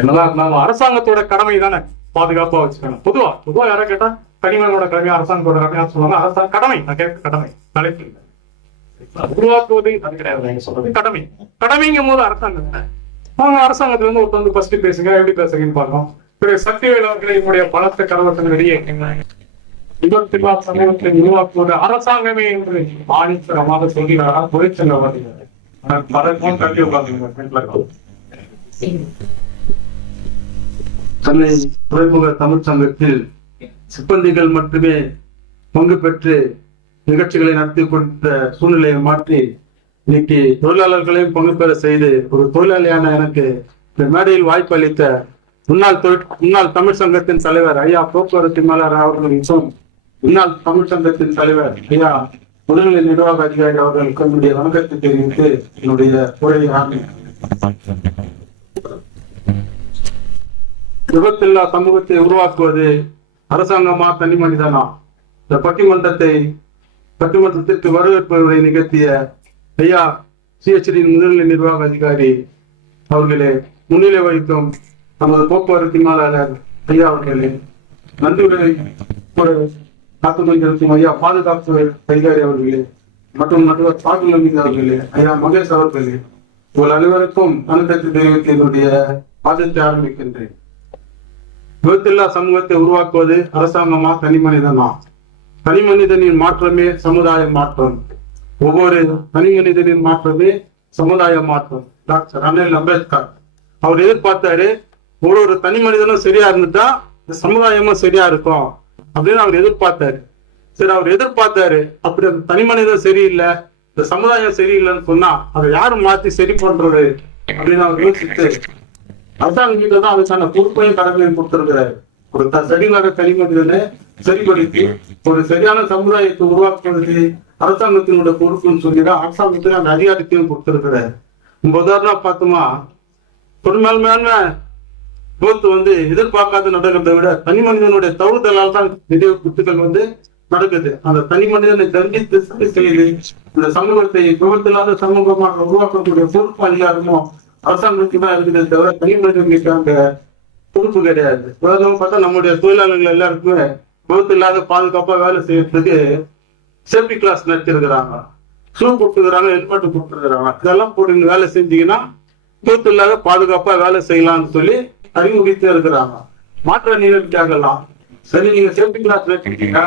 என்னதான் இருந்தாலும் அரசாங்கத்தோட கடமை தானே? பாதுகாப்பா வச்சுக்கணும். பொதுவா பொதுவா யாரா கேட்டா? தனிமனோட கடமை அரசாங்கத்தோட கடமையா சொல்லுவாங்க. அரசாங்க கடமை. நான் கேட்க கடமை. தலைப்பு உருவாக்குவது அது கிடையாது. சொல்றது கடமை. கடமைங்கும் போது அரசாங்கம் அவங்க அரசாங்கத்துல இருந்து ஒருத்தர் வந்து ஃபர்ஸ்ட் பேசுங்க. எப்படி பேசுறீங்கன்னு பார்க்கணும் திரு சக்தி அவர்களை என்னுடைய பலத்த கலவரத்தில் வெளியே விபத்தில்லா சமூகத்தை உருவாக்குவது அரசாங்கமே என்று ஆணித்தரமாக சொல்கிறாரா? தொழிற்சங்க வாதிகள் ஆனால் பலருக்கும் கல்வி உட்கார்ந்து சென்னை துறைமுக தமிழ் சங்கத்தில் சிப்பந்திகள் மட்டுமே பங்கு பெற்று நிகழ்ச்சிகளை நடத்தி கொடுத்த சூழ்நிலையை மாற்றி இன்னைக்கு தொழிலாளர்களையும் பங்கு பெற செய்து ஒரு தொழிலாளியான எனக்கு இந்த மேடையில் வாய்ப்பு அளித்த முன்னாள் தொழிற் முன்னாள் தமிழ் சங்கத்தின் தலைவர் ஐயா போக்குவரத்து மேலாளர் அவர்களுக்கும் முன்னாள் தமிழ் சங்கத்தின் தலைவர் ஐயா முதுநிலை நிர்வாக அதிகாரி அவர்களுக்கு என்னுடைய வணக்கத்தை தெரிவித்து என்னுடைய உரையை ஆரம்பிக்கிறேன். விபத்தில்லா சமூகத்தை உருவாக்குவது அரசாங்கமா தனி மனிதனா? இந்த பட்டிமன்றத்தை பட்டிமன்றத்திற்கு வரவேற்புரை நிகழ்த்திய ஐயா சிஹெச்டியின் முன்னிலை நிர்வாக அதிகாரி அவர்களே முன்னிலை வகிக்கும் நமது போக்குவரத்து மேலாளர் ஐயா அவர்களே நன்றியுரை ஒரு காத்துக்கொண்டிருக்கும் ஐயா பாதுகாப்பு அதிகாரி அவர்களே மற்றும் நடுவர் பாகுலமி அவர்களே ஐயா மகேஷ் அவர்களே உங்கள் அனைவருக்கும் வணக்கத்தை தெரிவித்து என்னுடைய பாதத்தை ஆரம்பிக்கின்றேன். விபத்தில்லா சமூகத்தை உருவாக்குவது அரசாங்கமா தனி மனிதனா? தனி மனிதனின் மாற்றமே சமுதாய மாற்றம். ஒவ்வொரு தனி மனிதனின் மாற்றமே சமுதாய மாற்றம். டாக்டர் அனில் அம்பேத்கர் அவர் எதிர்பார்த்தாரு ஒரு ஒரு தனி மனிதனும் சரியா இருந்துட்டா இந்த சமுதாயமும் சரியா இருக்கும் அப்படின்னு அவர் எதிர்பார்த்தாரு. சரி அவர் எதிர்பார்த்தாரு அப்படி அந்த தனி மனிதன் சரியில்லை இந்த சமுதாயம் சரியில்லைன்னு சொன்னா அதை யாரும் மாத்தி சரி பண்றது அப்படின்னு அவர் யோசித்து அரசாங்கம் கிட்ட தான் அதுக்கான பொறுப்பையும் கடமையும் கொடுத்திருக்கிறாரு. ஒரு த- சரியாக தனி சரிபடுத்தி ஒரு சரியான சமுதாயத்தை உருவாக்குறது அரசாங்கத்தினுடைய பொறுப்புன்னு சொல்லி தான் அரசாங்கத்துக்கு அந்த அதிகாரத்தையும் கொடுத்திருக்கிறாரு. நம்ம உதாரணம் பார்த்தோமா பெரும்பான்மையான விபத்து வந்து எதிர்பார்க்காத நடக்கிறதை விட தனி மனிதனுடைய தவறுதலால் தான் நிறைய குத்துக்கள் வந்து நடக்குது. அந்த தனி மனிதனை தண்டித்து சரி செய்து இந்த சமூகத்தை விபத்தில்லாத சமூகமாக உருவாக்கக்கூடிய பொறுப்பு அதிகாரமும் அரசாங்கத்துக்கு தான் இருக்குதே தவிர தனி மனிதனுக்கு பொறுப்பு கிடையாது. உலகம் பார்த்தா நம்முடைய தொழிலாளர்கள் எல்லாருக்குமே விபத்து இல்லாத பாதுகாப்பா வேலை செய்யறதுக்கு சேஃப்டி கிளாஸ் நடத்திருக்கிறாங்க. ஷூ கொடுத்துருக்குறாங்க ஹெல்மெட் கொடுத்துருக்குறாங்க இதெல்லாம் போட்டு நீங்க வேலை செஞ்சீங்கன்னா விபத்து இல்லாத பாதுகாப்பா வேலை செய்யலாம்னு சொல்லி அறிமுகித்து இருக்கிறாங்க. மாற்ற நீங்களுக்காகலாம் சரி நீங்க சேஃப்டி கிளாஸ் வச்சுட்டீங்க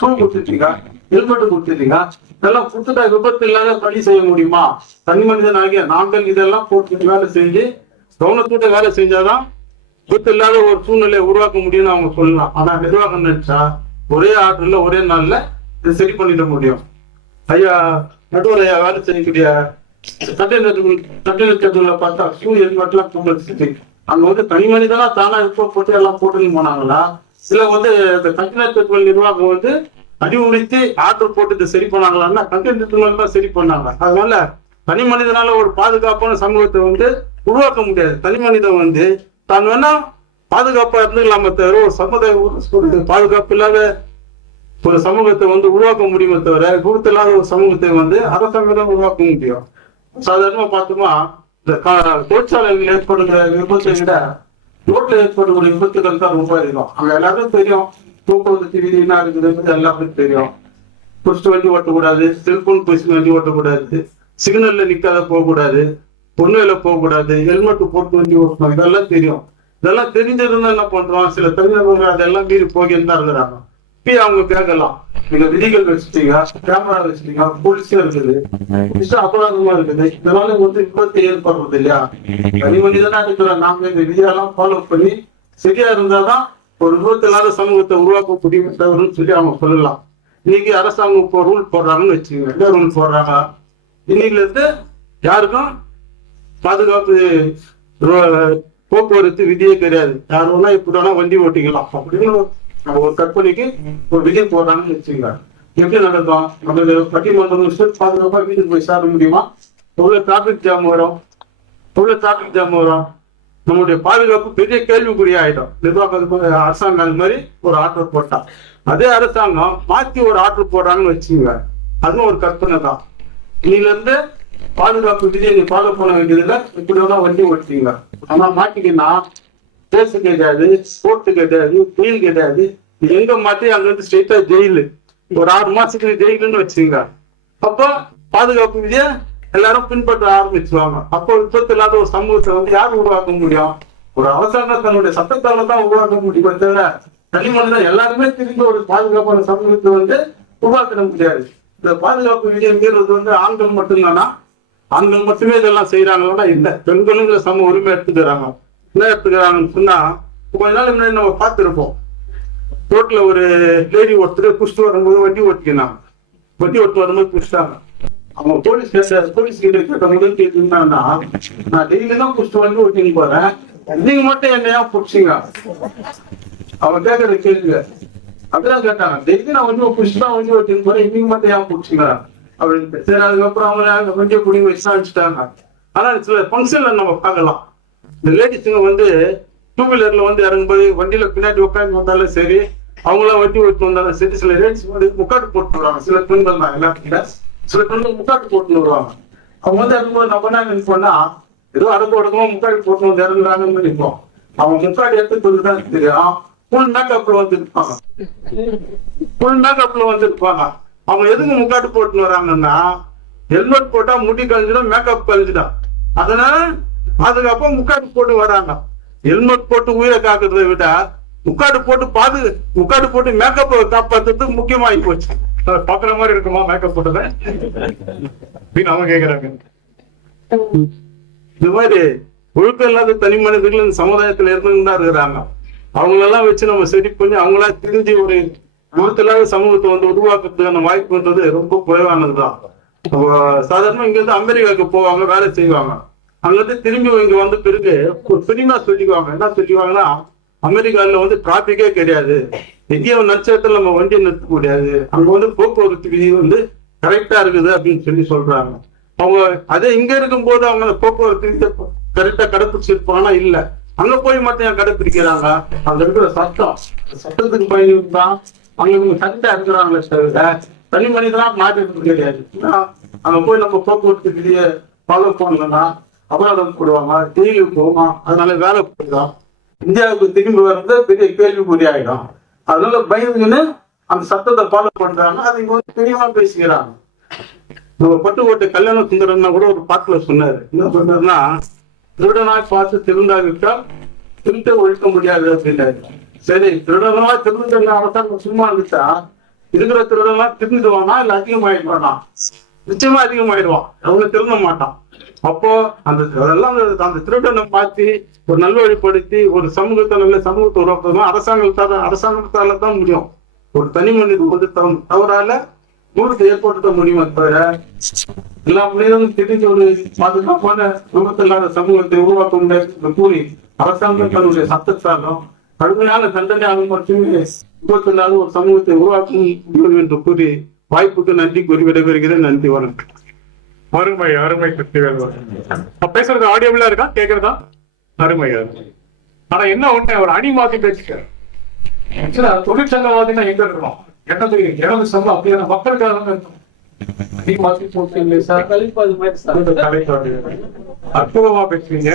ஷூ கொடுத்துட்டீங்க ஹெல்மெட் கொடுத்துருக்கீங்க இதெல்லாம் கொடுத்துட்டா விபத்து இல்லாத பணி செய்ய முடியுமா? தனி மனிதன் ஆகிய நாங்கள் இதெல்லாம் போட்டு வேலை செஞ்சு கவனத்தோட வேலை செஞ்சாதான் விபத்து இல்லாத ஒரு சூழ்நிலையை உருவாக்க முடியும்னு அவங்க சொல்லலாம். ஆனா நிர்வாகம் நினைச்சா ஒரே ஆற்றுல ஒரே நாள்ல இதை சரி பண்ணிட முடியும். ஐயா நடுவர் ஐயா வேலை செய்யக்கூடிய கண்டெய்னர் கண்டெய்னர் பார்த்தா சூரியன் மட்டும் போட்டு அங்க வந்து தனி மனிதனா தானா இப்போ போட்டு எல்லாம் போட்டுன்னு போனாங்களா? இல்ல வந்து இந்த கண்டெய்னர் நிர்வாகம் வந்து அறிவுறுத்தி ஆற்றல் போட்டு இதை சரி பண்ணாங்களான்னா கண்டெய்னர் தான் சரி பண்ணாங்க. அதனால தனி மனிதனால ஒரு பாதுகாப்பான சமூகத்தை வந்து உருவாக்க முடியாது. தனி மனிதன் வந்து தான் வேணா பாதுகாப்பா இருந்துக்கலாம தவிர ஒரு சமுதாய ஒரு பாதுகாப்பு இல்லாத ஒரு சமூகத்தை வந்து உருவாக்க முடியுமே தவிர குருத்து இல்லாத ஒரு சமூகத்தை வந்து அரசாங்கம் தான் உருவாக்க முடியும். சாதாரணமா பார்த்தோமா இந்த கா- ஏற்படுகிற விபத்தை விட ரோட்ல ஏற்படக்கூடிய விபத்துகள் தான் ரொம்ப அதிகம். அங்க எல்லாருக்கும் தெரியும். போக்குவரத்து விதி என்ன இருக்குதுன்றது எல்லாருக்கும் தெரியும். புடிச்சிட்டு வண்டி ஓட்டக்கூடாது செல்போன் பேசி வண்டி ஓட்டக்கூடாது சிக்னல்ல நிக்காத போகக்கூடாது பொண்ணுல போகக்கூடாது ஹெல்மெட் போட்டு வண்டி ஓட்டணும் இதெல்லாம் தெரியும். இதெல்லாம் தெரிஞ்சிருந்தா என்ன பண்றோம்? சில தனிநபர்கள் அதெல்லாம் மீறி போகின்னு இருக்கிறாங்க? இப்பயே அவங்க கேட்கலாம். நீங்க விதிகள் வச்சுட்டீங்க கேமரா வச்சுட்டீங்க போலீஸும் இருக்குது. போலீஸும் அபராதமா இருக்குது. இதனால வந்து விபத்து ஏற்படுறது இல்லையா? தனி மனிதனா இருக்கிற நாங்க இந்த விதியெல்லாம் ஃபாலோ பண்ணி சரியா இருந்தாதான் ஒரு விபத்து இல்லாத சமூகத்தை உருவாக்க முடியும் தவறுன்னு சொல்லி அவங்க சொல்லலாம். இன்னைக்கு அரசாங்கம் இப்போ ரூல் போடுறாங்கன்னு வச்சுக்கோங்க. என்ன ரூல் போடுறாங்க? இன்னைக்குல இருந்து யாருக்கும் பாதுகாப்பு போக்குவரத்து விதியே கிடையாது. யார் வேணா இப்படி வேணா வண்டி ஓட்டிக்கலாம். அப்படின்னு நம்ம ஒரு கற்பனைக்கு ஒரு விதி போடுறாங்கன்னு வச்சுக்கோங்க. எப்படி நடக்கும்? நம்ம பட்டிமன்றம் முடிச்சுட்டு பாதுகாப்பா வீட்டுக்கு போய் சேர முடியுமா? எவ்வளவு டிராபிக் ஜாம் வரும்? எவ்வளவு டிராபிக் ஜாம் வரும்? நம்மளுடைய பாதுகாப்பு பெரிய கேள்விக்குறி ஆயிடும் நிர்வாகம் அரசாங்கம் அது மாதிரி ஒரு ஆர்டர் போட்டா. அதே அரசாங்கம் மாத்தி ஒரு ஆர்டர் போடுறாங்கன்னு வச்சுக்கோங்க. அதுவும் ஒரு கற்பனை தான். இன்னில இருந்து பாதுகாப்பு விதியை நீ ஃபாலோ பண்ண வேண்டியதுல இப்படி வண்டி ஓட்டிங்க ஆனா மாட்டிக்கினா கேஸ் கிடையாது ஸ்போர்ட்ஸ் கிடையாது ஜெயில் கிடையாது நீ எங்க மாத்தி அங்க இருந்து ஸ்ட்ரெயிட்டா ஜெயிலு ஒரு ஆறு மாசத்துக்கு ஜெயிலுன்னு வச்சுங்க அப்போ பாதுகாப்பு விதியை எல்லாரும் பின்பற்ற ஆரம்பிச்சுவாங்க அப்போ விபத்து இல்லாத ஒரு சமூகத்தை வந்து யார் உருவாக்க முடியும்? ஒரு அரசாங்கம் தன்னுடைய சட்டத்தால தான் உருவாக்க முடியும். தவிர தனி எல்லாருமே திரும்பி ஒரு பாதுகாப்பான சமூகத்தை வந்து உருவாக்க முடியாது. இந்த பாதுகாப்பு விதியை மீறது வந்து ஆண்கள் மட்டும்தானா? ஆண்கள் மட்டுமே இதெல்லாம் செய்யறாங்களா இல்ல பெண்களும் இந்த சம உரிமை எடுத்துக்கிறாங்க. என்ன எடுத்துக்கிறாங்கன்னு சொன்னா கொஞ்ச நாள் முன்னாடி நம்ம பார்த்திருப்போம். ரோட்ல ஒரு லேடி ஒருத்தர் குஷ்டு வரும்போது வண்டி ஓட்டிக்கினாங்க. வண்டி ஓட்டு வரும்போது குஷ்டாங்க. அவங்க போலீஸ் கேட்ட போலீஸ் கிட்ட கேட்ட முதல் கேள்வி என்னன்னா நான் டெய்லி தான் குஷ்டு வண்டி ஓட்டின்னு போறேன். நீங்க மட்டும் என்னையா புடிச்சிங்க? அவன் கேட்கற கேள்வி அப்படிதான் கேட்டாங்க. டெய்லி நான் வந்து குஷ்டு தான் வண்டி ஓட்டின்னு போறேன். நீங்க மட்டும் ஏன் புடிச்சிங்க? அப்படின்னு சரி அதுக்கப்புறம் அவங்க வண்டியை குடிங்க விசாரிச்சுட்டாங்க ஆனா சில ஃபங்க்ஷன்ல நம்ம பார்க்கலாம். இந்த லேடிஸுங்க வந்து டூ வீலர்ல வந்து இறங்கும்போது வண்டியில பின்னாடி உட்காந்து வந்தாலும் சரி அவங்களாம் வண்டி ஓட்டு வந்தாலும் சரி சில லேடிஸ் வந்து முக்காடு போட்டு வருவாங்க சில பெண்கள் தான் எல்லாத்துக்கிட்ட சில பெண்கள் முக்காட்டு போட்டுன்னு வருவாங்க. அவங்க வந்து இறங்கும்போது நம்ம என்ன நினைப்போம்னா ஏதோ அடக்கு உடக்கமா முக்காடு போட்டு இறங்குறாங்கன்னு நினைப்போம். அவங்க முக்காடு எடுத்து தான் தெரியும். ஃபுல் மேக்கப்ல வந்துருப்பாங்க. ஃபுல் மேக்கப்ல வந்துருப்பாங்க. அவங்க எதுக்கு முக்காட்டு போட்டுன்னு வராங்கன்னா ஹெல்மெட் போட்டா முடி கழிஞ்சிடும் மேக்கப் கழிஞ்சிடும். அதனால அதுக்கப்புறம் முக்காடு போட்டு வராங்க. ஹெல்மெட் போட்டு உயிரை காக்குறதை விட முக்காடு போட்டு பாது முக்காடு போட்டு மேக்கப் காப்பாத்துறது முக்கியமாயி போச்சு. பாக்குற மாதிரி இருக்குமா மேக்கப் போட்டத? அப்படின்னு அவங்க கேக்குறாங்க. இந்த மாதிரி ஒழுக்கம் இல்லாத தனி மனிதர்கள் இந்த சமுதாயத்துல இருந்துதான் இருக்கிறாங்க. அவங்களெல்லாம் வச்சு நம்ம சரி பண்ணி அவங்களா தெரிஞ்சு ஒரு விபத்தில்லாத சமூகத்தை வந்து உருவாக்குறதுக்கான வாய்ப்புன்றது ரொம்ப குறைவானதுதான். சாதாரணமா இங்க இருந்து அமெரிக்காவுக்கு போவாங்க வேலை செய்வாங்க. அங்க இருந்து திரும்பி இங்க வந்த பிறகு ஒரு பெரியமா சொல்லிக்குவாங்க. என்ன சொல்லிக்குவாங்கன்னா அமெரிக்கால வந்து டிராபிக்கே கிடையாது. எங்கேயும் நட்சத்திரத்துல நம்ம வண்டியை நிறுத்த முடியாது அங்க வந்து போக்குவரத்து விதி வந்து கரெக்டா இருக்குது அப்படின்னு சொல்லி சொல்றாங்க. அவங்க அதே இங்க இருக்கும்போது அவங்க அந்த போக்குவரத்து கரெக்டா கடைபிடிச்சிருப்பாங்கன்னா இல்ல. அங்க போய் மட்டும் ஏன் கடைபிடிக்கிறாங்க அங்க இருக்கிற சட்டம். சட்டத்துக்கு பயன்படுத்தான் தான் அங்க இவங்க கரெக்டா இருக்கிறாங்களே தவிர தனி மனிதனா மாற்றுறது கிடையாது. அங்க போய் நம்ம போக்குவரத்து விதியை ஃபாலோ பண்ணலன்னா அபராதம் போடுவாங்க ஜெயிலுக்கு போவோம் அதனால வேலை போயிடும் இந்தியாவுக்கு திரும்பி வர்றது பெரிய கேள்விக்குறி ஆயிடும் அதனால பயந்துன்னு அந்த சத்தத்தை ஃபாலோ பண்றாங்க. அது இங்க வந்து தெளிவா பேசிக்கிறாங்க. நம்ம பட்டு ஓட்ட கல்யாண சுந்தரன்னா கூட ஒரு பாட்டுல சொன்னாரு. என்ன சொன்னாருன்னா திருடனாய் பார்த்து திருந்தாவிட்டால் திருட்ட ஒழிக்க முடியாது அப்படின்னாரு. சரி திருடனா திருந்த அரசாங்கம் சும்மா இருந்துச்சா? இருக்கிற திருடனா திருந்துடுவானா இல்ல அதிகமாயிடுவானா? நிச்சயமா அதிகமாயிடுவான். அவங்க திருந்த மாட்டான். அப்போ அந்த அதெல்லாம் அந்த- அந்த திருடனை மாத்தி ஒரு நல்வழிப்படுத்தி ஒரு சமூகத்தை நல்ல சமூகத்தை உருவாக்கணும் அரசாங்கத்தால அரசாங்கத்தால தான் முடியும். ஒரு தனி மனிதன் வந்து தவ- தவறால தூரத்தை ஏற்படுத்த முடியுமே தவிர எல்லா மனிதனும் தெரிஞ்ச ஒரு பாதுகாப்பான விபத்து இல்லாத சமூகத்தை உருவாக்க முடியாது என்று கூறி அரசாங்கம் தன்னுடைய கடுமையான தண்டனையாக மட்டுமே விபத்து இல்லாத ஒரு சமூகத்தை உருவாக்க முடியும் என்று கூறி வாய்ப்புக்கு நன்றி கூறி விடைபெறுகிறேன். நன்றி வணக்கம். அருமை அருமை நான் பேசுறது ஆடியோபிளா இருக்கா? கேக்குறதா? அருமை அருமை. ஆனா என்ன ஒண்ணு ஒரு அணி மாத்தி பேசிக்கிறேன் தொழிற்சங்கவாதினா எங்க இருக்கணும்? என்னது எனது சம்பளம் அப்படியான மக்களுக்காக தான் இருக்கணும் அணி மாத்தி போட்டு இல்லை சார்? கழிப்பது மாதிரி அற்புதமா பேசுறீங்க.